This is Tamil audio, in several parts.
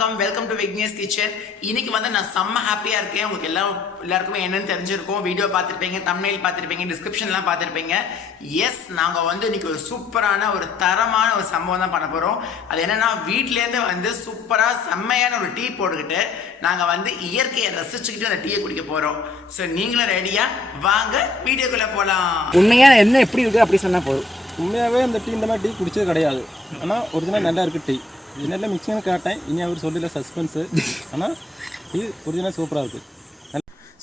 வணக்கம், வெல்கம் டு விக்னேஷ் கிச்சன். இன்னைக்கு வந்து நான் செம்ம ஹாப்பியாக இருக்கேன். உங்களுக்கு எல்லாருக்குமே என்னன்னு தெரிஞ்சிருக்கும். வீடியோ பார்த்துருப்பீங்க, தம்ப்நெயில் பார்த்துருப்பீங்க, டிஸ்கிரிப்ஷன்லாம் பார்த்துருப்பீங்க. எஸ், நாங்கள் வந்து இன்னைக்கு ஒரு சூப்பரான ஒரு தரமான ஒரு சம்பவம் தான் பண்ண போகிறோம். அது என்னென்னா, வீட்டிலேருந்து வந்து சூப்பராக செம்மையான ஒரு டீ போட்டுக்கிட்டு நாங்கள் வந்து இயற்கையை ரசிச்சுக்கிட்டு அந்த டீயை குடிக்க போகிறோம். ஸோ நீங்களும் ரெடியாக வாங்க வீடியோக்குள்ளே போகலாம். உண்மையாக என்ன எப்படி இருக்குது அப்படி சொன்னால் போதும். உண்மையாகவே இந்த டீ இந்த மாதிரி டீ குடிச்சது கிடையாது. ஆனால் ஒரிஜினல் நல்லா இருக்குது டீ. இதெல்லாம் மிக்சிங்னு கேட்டேன், இனி அவர் சொல்லல சஸ்பென்ஸு. ஆனால் டீ ஒரிஜினல் சூப்பராக இருக்குது.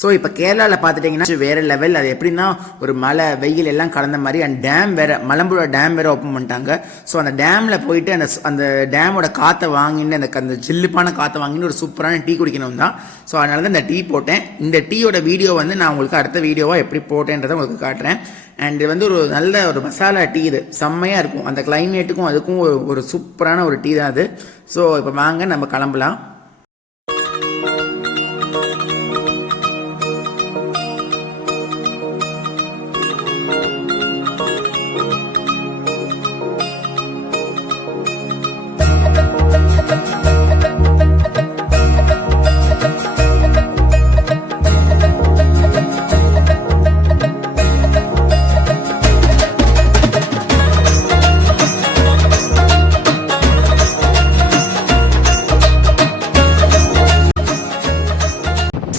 ஸோ இப்போ கேரளாவில் பார்த்துட்டிங்கன்னா வேறு லெவல். அது எப்படின்னா ஒரு மழை வெயில் எல்லாம் கலந்த மாதிரி அந்த டேம் வேறு, மலம்புழா டேம் வேறு ஓப்பன் பண்ணிட்டாங்க. ஸோ அந்த டேமில் போயிட்டு அந்த டேமோட காற்றை வாங்கிட்டு அந்த ஜில்லுப்பான காற்றை வாங்கிட்டு ஒரு சூப்பரான டீ குடிக்கணும் தான். ஸோ அதனால தான் இந்த டீ போட்டேன். இந்த டீயோட வீடியோ வந்து நான் உங்களுக்கு அடுத்த வீடியோவாக எப்படி போட்டேன்றதை உங்களுக்கு காட்டுறேன். அண்ட் இது வந்து ஒரு நல்ல ஒரு மசாலா டீ. இது செம்மையாக இருக்கும். அந்த கிளைமேட்டுக்கும் அதுக்கும் ஒரு சூப்பரான ஒரு டீ தான் அது. ஸோ இப்போ வாங்க நம்ம கிளம்பலாம்.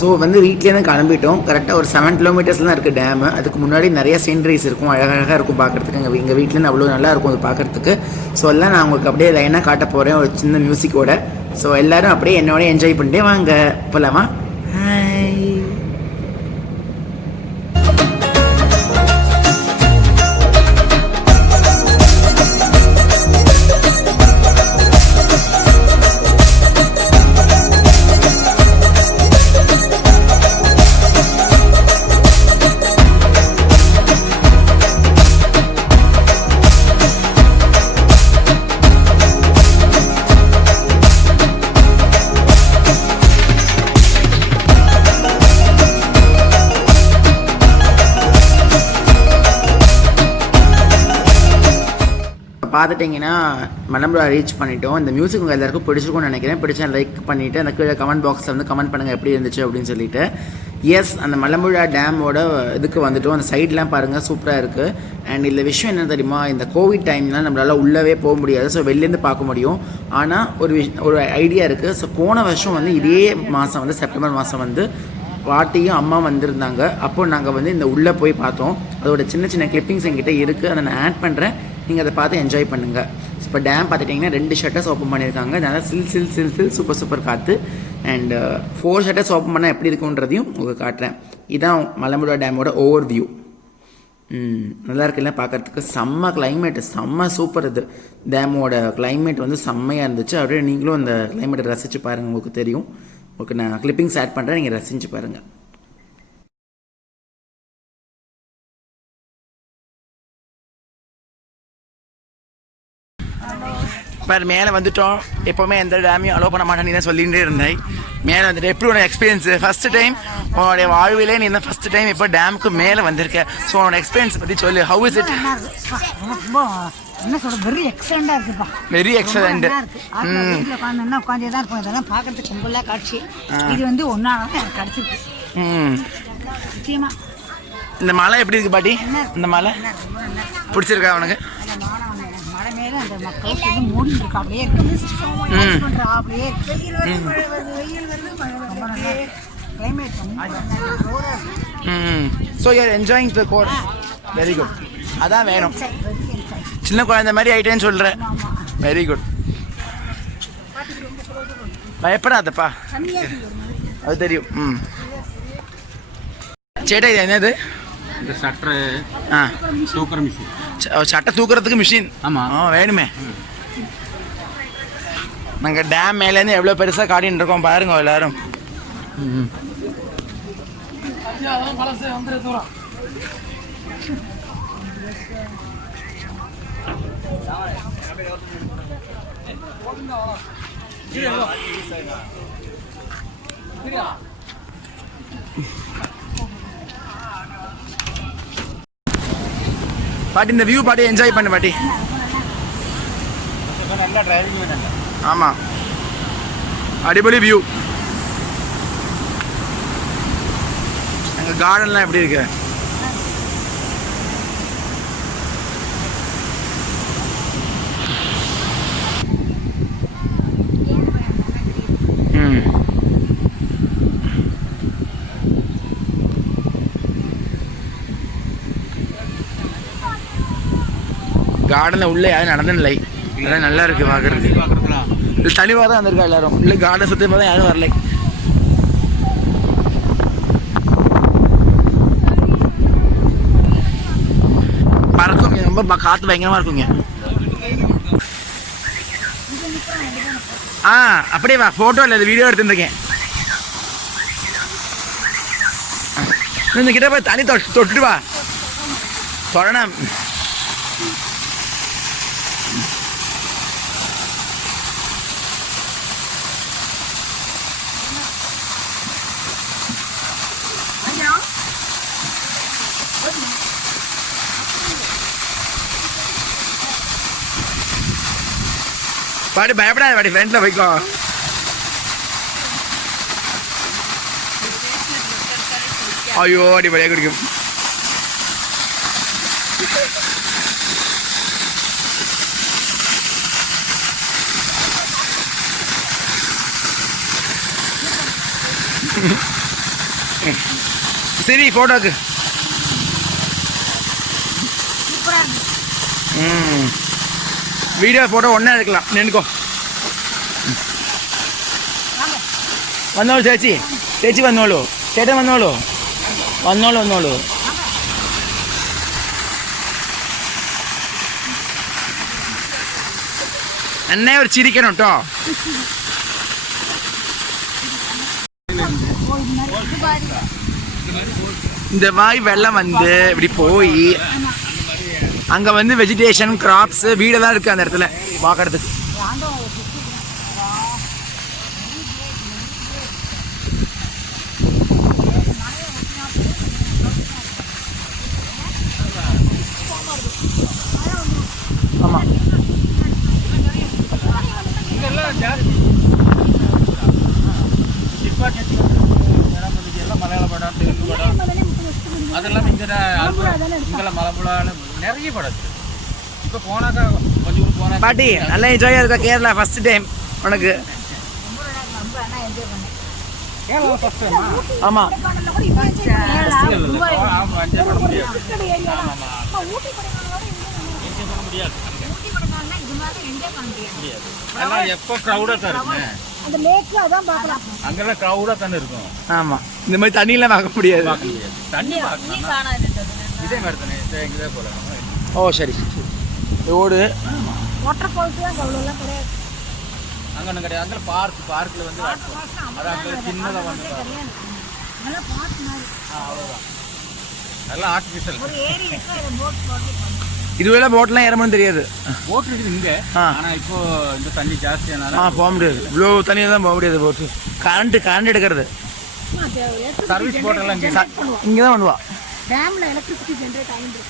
ஸோ வந்து வீட்லேருந்து கிளம்பிட்டோம். கரெக்டாக ஒரு 7 கிலோமீட்டர்ஸில் தான் இருக்குது டேமு. அதுக்கு முன்னாடி நிறைய சீனரிஸ் இருக்கும், அழகாக இருக்கும் பார்க்குறதுக்கு. எங்கள் வீட்டிலேருந்து அவ்வளோ நல்லா இருக்கும் அது பார்க்குறதுக்கு. ஸோ எல்லாம் நான் உங்களுக்கு அப்படியே லைனாக காட்ட போகிறேன் ஒரு சின்ன மியூசிக்கோட. ஸோ எல்லோரும் அப்படியே என்னோட என்ஜாய் பண்ணிட்டே வாங்க போகலாமா. ஹாய். பார்த்துட்டிங்கன்னா மலம்புழா ரீச் பண்ணிட்டோம். இந்த மியூசிக் உங்கள் எல்லாருக்கும் பிடிச்சிருக்கும்னு நினைக்கிறேன். பிடிச்சா லைக் பண்ணிவிட்டு அந்த கீழே கமெண்ட் பாக்ஸில் வந்து கமெண்ட் பண்ணுங்கள் எப்படி இருந்துச்சு அப்படின்னு சொல்லிட்டு. எஸ், அந்த மலம்புழா டேமோட இதுக்கு வந்துட்டோம். அந்த சைட்லாம் பாருங்கள், சூப்பராக இருக்குது. அண்ட் இந்த விஷயம் என்ன தெரியுமா, இந்த கோவிட் டைம்னால் நம்மளால் உள்ளவே போக முடியாது. ஸோ வெளிலேருந்து பார்க்க முடியும். ஆனால் ஒரு ஐடியா இருக்குது. ஸோ போன வருஷம் வந்து இதே மாதம் வந்து செப்டம்பர் மாதம் வந்து பாட்டியும் அம்மா வந்திருந்தாங்க. அப்போ நாங்கள் வந்து இந்த உள்ளே போய் பார்த்தோம். அதோட சின்ன சின்ன கிளிப்பிங்ஸ் என்கிட்ட இருக்குது, அதை நான் ஆட் பண்ணுறேன். நீங்கள் அதை பார்த்து என்ஜாய் பண்ணுங்கள். இப்போ டேம் பார்த்துட்டிங்கன்னா 2 ஷட்டர்ஸ் ஓப்பன் பண்ணியிருக்காங்க. அதனால் சில் சூப்பர் காற்று. அண்ட் 4 ஷட்டர்ஸ் ஓப்பன் பண்ணால் எப்படி இருக்குன்றதையும் உங்களுக்கு காட்டுறேன். இதுதான் மலம்புழா டேமோட ஓவர் வியூ. நல்லா இருக்குல்ல பார்க்குறதுக்கு. செம்ம கிளைமேட்டு, செம்ம சூப்பர். இது டேமோட கிளைமேட் வந்து செம்மையாக இருந்துச்சு. அப்படியே நீங்களும் அந்த கிளைமேட்டை ரசித்து பாருங்கள், உங்களுக்கு தெரியும். உங்களுக்கு நான் கிளிப்பிங்ஸ் ஆட் பண்ணுறேன், நீங்கள் ரசித்து பாருங்கள். இப்போ மேலே வந்துட்டோம். எப்போவுமே எந்த டேமையும் அலோவ் பண்ண மாட்டேன், நீ தான் சொல்லிகிட்டே இருந்தேன். மேலே வந்துட்டு எப்படி உன்னோட எக்ஸ்பீரியன்ஸு? ஃபஸ்ட்டு டைம் உன்னோடைய வாழ்விலே நீ தான் ஃபஸ்ட்டு டைம் இப்போ டேமுக்கு மேலே வந்திருக்க. ஸோ உன்னோட எக்ஸ்பீரியன்ஸ் பற்றி சொல்லு. How is it? என்ன சொல்ற, வெரி எக்ஸலண்டா இருக்குப்பா. Very excellent. உட்காந்து தான் இருக்கும். இதெல்லாம் பார்க்கறதுக்கு கும்பலாக காட்சி. இது வந்து ஒன்னால எனக்கு கிடைச்சிருக்கு நிச்சயமா. இந்த மலை எப்படி இருக்கு பாட்டி? இந்த மலை பிடிச்சிருக்கா உனக்கு? மழை மேலே அந்த மக்களுக்கு வந்து மூடி இருக்கா, அப்படியே இருக்கு. அப்படியே climate so you are enjoying the coat. Very good. அதான் வேணும். சின்ன குழந்தை மாதிரி ஆகிட்டேன்னு சொல்கிறேன். Very good. பயப்படாதப்பா, அது தெரியும். சேட்டா இது என்னது? இந்த சட்டரை தூக்குற மிஷின். சட்டை தூக்குறதுக்கு மிஷின்? ஆமாம். வேணுமே. நாங்கள் டேம் மேலேருந்து எவ்வளோ பெருசாக காட்டின்னு இருக்கோம் பாருங்க எல்லாரும். பாட்டி இந்த வியூ பாட்டி என்ஜாய் பண்ணு பாட்டி. நல்லா டிரைவிங் வேணும். ஆமாம் அடிபொலி வியூ. எங்கள் கார்டன்லாம் எப்படி இருக்கு? கார்டனில் உள்ளே யாரும் நடந்தில்லை. அதெல்லாம் நல்லா இருக்கு பார்க்கறதுக்கு. இது தனிவாக தான் வந்திருக்கா எல்லாரும். இல்லை கார்டன் சுற்றி பார்த்தா யாரும் வரலை. பறக்குங்க, ரொம்ப காற்று பயங்கரமாக இருக்குங்க. அப்படியே வா, ஃபோட்டோ இல்லை, இது வீடியோ எடுத்துருக்கேன். இந்த கிட்ட போய் தண்ணி தொட்டுட்டு வா. சொல்லணும். பாடி பயப்படாது, பாடி ஃப்ரெண்டில் போய்க்கோ. ஐயோ அடி படியாக குடிக்கும். சரி ஃபோட்டோக்கு. வீடியோ ஃபோட்டோ ஒன்றா எடுக்கலாம். நின்றுக்கோ. വന്നോളൂ ചേച്ചി. ചേച്ചി വന്നോളൂ. ചേട്ടൻ വന്നോളൂ. വന്നോളൂ. എന്നെ ഒരു ചിരിക്കണം കേട്ടോ. இந்த மாதிரி வெள்ளம் வந்து இப்படி போய் அங்கே வந்து வெஜிடேஷன் கிராப்ஸ் வீடெல்லாம் இருக்குது அந்த இடத்துல பார்க்கறதுக்கு. ஆமாம் மலையாள படம், தெலுங்கு படம் அதெல்லாம் இங்கே மலம்புழான்னு நிறைய படம் இருக்குது. இப்போ போனாக்கா கொஞ்சம் போனா பாட்டி நல்லா என்ஜாயாக இருக்கா கேரளா ஃபர்ஸ்ட் டைம் உனக்கு? கேரளா ஃபர்ஸ்ட் டைமா? ஆமாம். எப்போ க்ரௌடாக தான் இருக்குங்க. அங்கெல்லாம் க்ரௌடாக தானே இருக்கும். ஆமாம், இந்த மாதிரி தண்ணியெல்லாம் பார்க்க முடியாது. தண்ணி இதே மாதிரி தானே இங்கே போகலாம். ஓ சரி ரோடு வாட்டர் ஃபால்ஸ் தான் அவ்வளோலாம் கிடையாது. அங்கே ஒன்றும் கிடையாது. அங்கே பார்க்கில் வந்து அது அங்கே சின்னதாக வந்து அவ்வளோதான். எல்லாம் ஆர்டிஃபிஷியல். இதுவெல்லாம் போட்லாம் ஏறணும்னு தெரியாது. போட் இருக்குது இங்கே. ஆனால் இப்போ இந்த தண்ணி ஜாஸ்தியானால போக முடியாது. இவ்வளோ தண்ணியில் தான் போக முடியாது. போட்டு கரண்ட் எடுக்கிறது. சர்வீஸ் போட்டெல்லாம் இங்கே தான் பண்ணுவா. டேம்ல எலக்ட்ரிசிட்டி ஜெனரேட் ஆகிட்டு.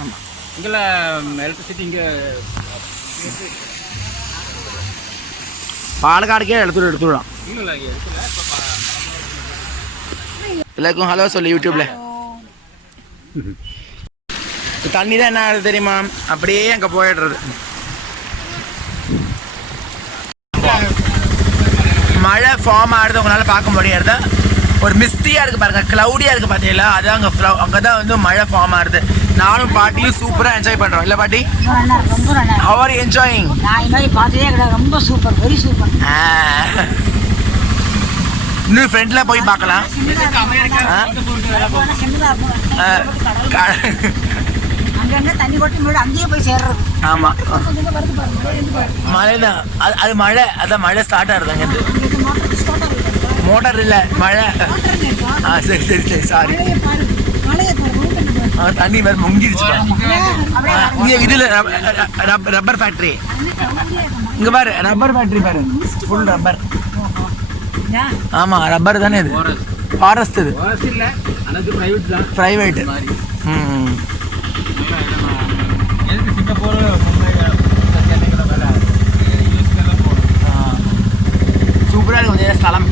ஆமாம், இங்கெல்லாம் எலக்ட்ரிசிட்டி இங்கே பாலக்காடுக்கே எடுத்துடலாம். இல்லை எல்லாருக்கும் ஹலோ சொல்லு யூடியூப்ல. தண்ணி தான் என்ன ஆகுது தெரியுமா? அப்படியே அங்கே போயிடுறது. மழை ஃபார்ம் ஆகுறது உங்களால் பார்க்க முடியாது. ஒரு மிஸ்டியாக இருக்குது பாருங்கள், க்ளவுடியாக இருக்குது பார்த்தீங்களா? அது அங்கே தான் வந்து மழை ஃபார்ம் ஆகுது. நானும் பாட்டியும் சூப்பராக என்ஜாய் பண்ணுறோம். இல்லை பாட்டி? ரொம்ப நல்லா. அவர் என்ஜாயிங். நான் இந்த மாதிரி பார்த்ததே கிடையாது. ரொம்ப சூப்பர், வெரி சூப்பர். இன்னும் ஃப்ரெண்டில் போய் பார்க்கலாம். அங்கங்க தண்ணி கொட்டி போய்ட்டு அங்கேயே போய் சேர்றது. ஆமாம், மழை தான். அது மழை, அதான் மழை ஸ்டார்ட் ஆகுது அங்கேருந்து. மோட்டார் இல்லை, மழை. சரி சாரி. தண்ணி வேறு முங்கிடுச்சு. இங்கே இதில் ரப்பர் ஃபேக்ட்ரி. இங்கே பாரு, ரப்பர் ஃபேக்ட்ரி பாரு, ஃபுல் ரப்பர். ஆமாம், ரப்பர் தானே இது. ஃபாரஸ்ட் இது. இல்லை, ஆனால் ப்ரைவேட் தான். ப்ரைவேட். எதுக்கு சிங்கப்பூர், மும்பை, சென்னைக்கு வேலை யூஎஸ்க்கெல்லாம் போகணும். சூப்பராக இருக்கு கொஞ்சம் ஸ்தலம்.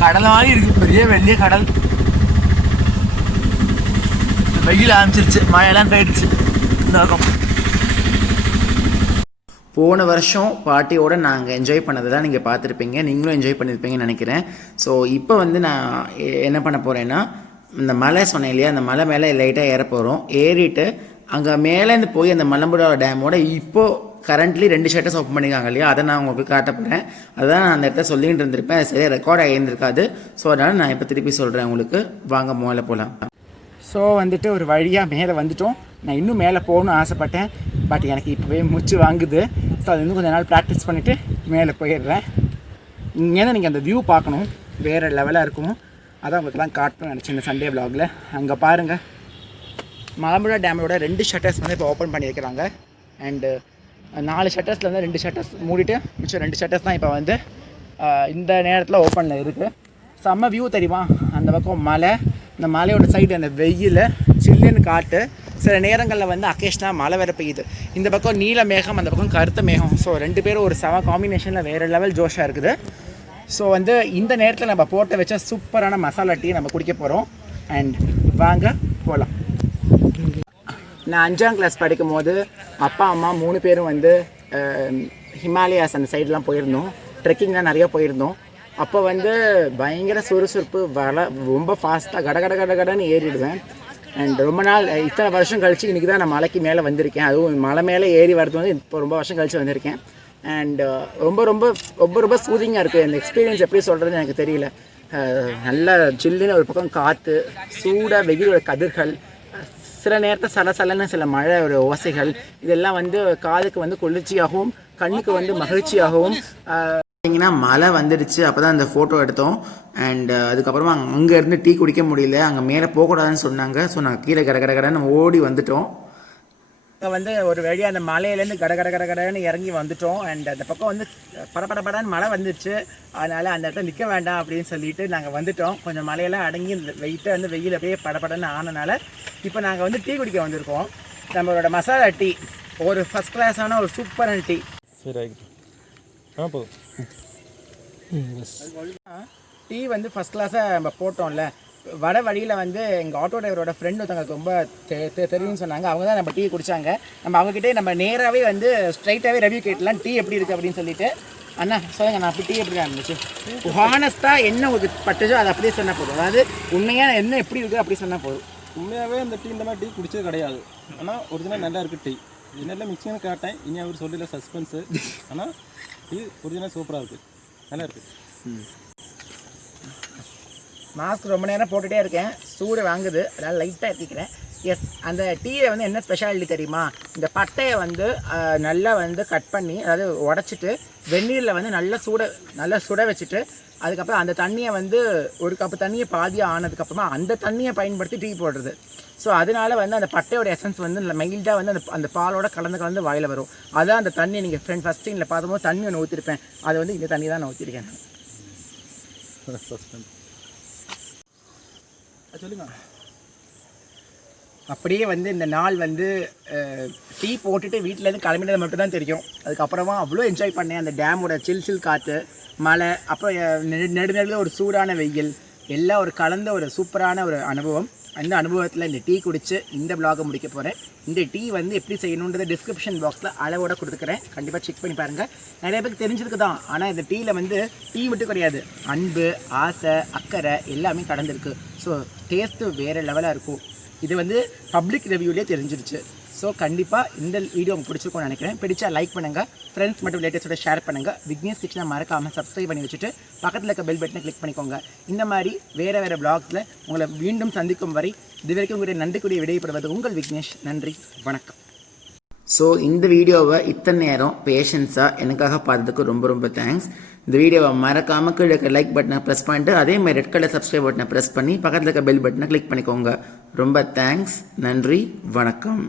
கடல் மாதிரி இருக்கு, பெரிய வெள்ளிய கடல். வெயில் ஆரம்பிச்சிருச்சு, மழையெல்லாம் போயிடுச்சு இந்த பக்கம். போன வருஷம் பார்ட்டியோடு நாங்கள் என்ஜாய் பண்ணதை தான் நீங்கள் பார்த்துருப்பீங்க, நீங்களும் என்ஜாய் பண்ணியிருப்பீங்கன்னு நினைக்கிறேன். ஸோ இப்போ வந்து நான் என்ன பண்ண போகிறேன்னா, இந்த மலை சொன்னேன் இல்லையா, அந்த மலை மேலே லைட்டாக ஏற போகிறோம். ஏறிட்டு அங்கே மேலேருந்து போய் அந்த மலம்புழா டேமோட இப்போது கரண்ட்லி 2 ஷட்டர்ஸ் ஓப்பன் பண்ணியிருக்காங்க இல்லையா, அதை நான் உங்களுக்கு காட்ட போகிறேன். அதுதான் நான் அந்த இடத்த சொல்லிகிட்டு இருந்திருப்பேன், அது சரியாக ரெக்கார்ட் ஆகியிருந்திருக்காது. ஸோ அதனால் நான் இப்போ திருப்பி சொல்கிறேன் உங்களுக்கு. வாங்க மேலே போகலாம். ஸோ வந்துட்டு ஒரு வழியாக மேலே வந்துட்டோம். நான் இன்னும் மேலே போகணும்னு ஆசைப்பட்டேன், பட் எனக்கு இப்போவே மூச்சு வாங்குது. ஸோ அது இன்னும் கொஞ்சம் நாள் ப்ராக்டிஸ் பண்ணிவிட்டு மேலே போயிடுறேன். இங்கேருந்து நீங்கள் அந்த வியூ பார்க்கணும், வேறு லெவலாக இருக்கும். அதான் உங்களுக்குலாம் காட்டணும்னு நினச்சேன் இந்த சண்டே விலாகில். அங்கே பாருங்கள், மலம்புழா டேமோட 2 ஷட்டர்ஸ் வந்து இப்போ ஓப்பன் பண்ணியிருக்கிறாங்க. அண்டு 4 ஷட்டர்ஸில் வந்து 2 ஷட்டர்ஸ் மூடிட்டு மிச்சம் 2 ஷட்டர்ஸ் தான் இப்போ வந்து இந்த நேரத்தில் ஓப்பனில் இருக்குது. செம்ம வியூ தெரியுமா, அந்த பக்கம் மலை, இந்த மலையோட சைடு அந்த வெயில், சில்லுன்னு காட்டு. சில நேரங்களில் வந்து அக்கேஷனாக மழை வேறு பெய்யுது. இந்த பக்கம் நீல மேகம், அந்த பக்கம் கருத்த மேகம். ஸோ 2 பேரும் ஒரு செம காம்பினேஷனில் வேறு லெவல் ஜோஷாக இருக்குது. ஸோ வந்து இந்த நேரத்தில் நம்ம போட்டு வச்ச சூப்பரான மசாலா டீ நம்ம குடிக்க போகிறோம். அண்ட் வாங்க போகலாம். நான் 5ஆம் கிளாஸ் படிக்கும் போது அப்பா அம்மா 3 பேரும் வந்து ஹிமாலயாஸ் அந்த சைடெலாம் போயிருந்தோம். ட்ரெக்கிங்லாம் நிறையா போயிருந்தோம். அப்போ வந்து பயங்கர சுறுசுறுப்பு, ரொம்ப ஃபாஸ்ட்டாக கடன்னு ஏறிடுவேன். அண்ட் ரொம்ப நாள், இத்தனை வருஷம் கழித்து இன்றைக்கி தான் நான் மலைக்கு மேலே வந்திருக்கேன். அதுவும் மலை மேலே ஏறி வரது வந்து இப்போ ரொம்ப வருஷம் கழித்து வந்திருக்கேன். அண்ட் ரொம்ப ரொம்ப ரொம்ப ரொம்ப சூதிங்காக இருக்குது. இந்த எக்ஸ்பீரியன்ஸ் எப்படி சொல்கிறது எனக்கு தெரியல. நல்ல ஜில்லுன்னு ஒரு பக்கம் காற்று, சூடாக வெயிலோட கதிர்கள், சில நேரத்தில் சலசலன்னு சில மழையோட ஓசைகள், இதெல்லாம் வந்து காதுக்கு வந்து குளிர்ச்சியாகவும் கண்ணுக்கு வந்து மகிழ்ச்சியாகவும். பார்த்தீங்கன்னா மழை வந்துடுச்சு, அப்போ தான் அந்த ஃபோட்டோ எடுத்தோம். அண்ட் அதுக்கப்புறமா அங்கேருந்து டீ குடிக்க முடியல, அங்கே மேலே போகக்கூடாதுன்னு சொன்னாங்க. ஸோ நாங்கள் கீழே கடன்னு ஓடி வந்துட்டோம். வந்து ஒரு வழியாக அந்த மலையிலேருந்து கடன்னு இறங்கி வந்துட்டோம். அண்ட் அந்த பக்கம் வந்து படப்படன்னு மழை வந்துடுச்சு. அதனால் அந்த இடத்துல நிற்க வேண்டாம் அப்படின்னு சொல்லிட்டு நாங்கள் வந்துட்டோம். கொஞ்சம் மலையெல்லாம் அடங்கி வெயிட்டு வந்து வெயில் அப்படியே படப்படன்னு ஆனனால இப்போ நாங்கள் வந்து டீ குடிக்க வந்திருக்கோம். நம்மளோட மசாலா டீ, ஒரு ஃபஸ்ட் கிளாஸான ஒரு சூப்பரான டீ. சரி, போதும். டீ வந்து ஃபஸ்ட் கிளாஸாக நம்ம போட்டோம்ல, வட வழியில் வந்து எங்கள் ஆட்டோ டிரைவரோட ஃப்ரெண்டு ஒருத்தவங்களுக்கு ரொம்ப தெரியும்னு சொன்னாங்க. அவங்க தான் நம்ம டீ குடித்தாங்க. நம்ம அவங்ககிட்டே நம்ம நேராகவே வந்து ஸ்ட்ரைட்டாகவே ரிவ்யூ கேட்டலாம், டீ எப்படி இருக்குது அப்படின்னு சொல்லிட்டு. அண்ணா சொல்லுங்கள், நான் அப்படி டீ எப்படி தான் இருந்துச்சு? ஹானஸ்ட்டாக என்ன உங்களுக்கு பட்டுச்சோ அதை அப்படியே சொன்னால் போதும். அதாவது உண்மையாக என்ன எப்படி இருக்குது அப்படி சொன்னால் போதும். உண்மையாகவே இந்த டீ இந்த மாதிரி டீ குடிச்சது கிடையாது. ஆனால் ஒரிஜினல் நல்லா இருக்குது டீ. இதெல்லாம் மிக்சிங்னு காட்டேன், இனி அவர் சொல்லல சஸ்பென்ஸு. ஆனால் டீ ஒரிஜினல் சூப்பராக இருக்குது, நல்லா இருக்குது. மாஸ்க் ரொம்ப நேரம் போட்டுகிட்டே இருக்கேன், சூடு வாங்குது, அதனால் லைட்டாக ஏற்றிக்கிறேன். எஸ், அந்த டீயை வந்து என்ன ஸ்பெஷாலிட்டி தெரியுமா? இந்த பட்டையை வந்து நல்லா வந்து கட் பண்ணி, அதாவது உடச்சிட்டு வெந்நீரில் வந்து நல்லா சுட வச்சுட்டு, அதுக்கப்புறம் அந்த தண்ணியை வந்து ஒரு கப்பு தண்ணியை பாதியாக ஆனதுக்கப்புறமா அந்த தண்ணியை பயன்படுத்தி டீ போடுறது. ஸோ அதனால் வந்து அந்த பட்டையோட எசன்ஸ் வந்து மைல்டாக வந்து அந்த பாலோட கலந்து வாயில் வரும். அதான் அந்த தண்ணி நீங்கள் ஃபஸ்ட் சீனில் பார்க்கும்போது தண்ணி ஒன்று ஊற்றிருப்பேன், அது வந்து இந்த தண்ணி தான் நான் ஊற்றிருக்கேன். சொல்லுங்க. அப்படியே வந்து இந்த நாள் வந்து டீ போட்டுட்டு வீட்டிலேருந்து கிளம்பினது மட்டும் தான் தெரியும். அதுக்கப்புறமா அவ்வளோ என்ஜாய் பண்ணேன். அந்த டேமோட சில் காற்று, மழை, அப்புறம் நெடுநெடுல ஒரு சூடான வெயில், எல்லாம் ஒரு கலந்த ஒரு சூப்பரான ஒரு அனுபவம். அந்த அனுபவத்தில் இந்த டீ குடித்து இந்த விலாகை முடிக்க போகிறேன். இந்த டீ வந்து எப்படி செய்யணுன்றதை டிஸ்கிரிப்ஷன் பாக்ஸில் அளவோட கொடுத்துக்கிறேன், கண்டிப்பாக செக் பண்ணி பாருங்கள். நிறைய பேருக்கு தெரிஞ்சிருக்கு தான், ஆனால் இந்த டீயில் வந்து டீ மட்டும் கிடையாது, அன்பு, ஆசை, அக்கறை எல்லாமே கலந்துருக்கு. ஸோ டேஸ்ட்டு வேறு லெவலாக இருக்கும். இது வந்து பப்ளிக் ரிவ்யூலேயே தெரிஞ்சிருச்சு. ஸோ கண்டிப்பாக இந்த வீடியோ உங்களுக்கு பிடிச்சிருக்கும்னு நினைக்கிறேன். பிடிச்சா லைக் பண்ணுங்கள், ஃப்ரெண்ட்ஸ் மற்றும் ரிலேட்டிவ்ஸோட ஷேர் பண்ணுங்கள். விக்னேஷ் கிச்சனை மறக்காமல் சப்ஸ்கிரைப் பண்ணி வச்சுட்டு பக்கத்தில் இருக்க பெல் பட்டனை கிளிக் பண்ணிக்கோங்க. இந்த மாதிரி வேறு பிளாக்ஸில் உங்களை மீண்டும் சந்திக்கும் வரை இது வரைக்கும் உங்களுடைய நன்றிக்குரிய விடைபெறுவது உங்கள் விக்னேஷ். நன்றி, வணக்கம். ஸோ இந்த வீடியோவை இத்தனை நேரம் பேஷன்ஸாக எனக்காக பார்த்ததுக்கு ரொம்ப ரொம்ப தேங்க்ஸ். இந்த வீடியோவை மறக்காமல் கீழே இருக்க லைக் பட்டனை ப்ரெஸ் பண்ணிட்டு அதே மாதிரி ரெட் கலர் சப்ஸ்கிரைப் பட்டனை ப்ரெஸ் பண்ணி பக்கத்தில் இருக்க பெல் பட்டனை கிளிக் பண்ணிக்கோங்க. ரொம்ப தேங்க்ஸ், நன்றி, வணக்கம்.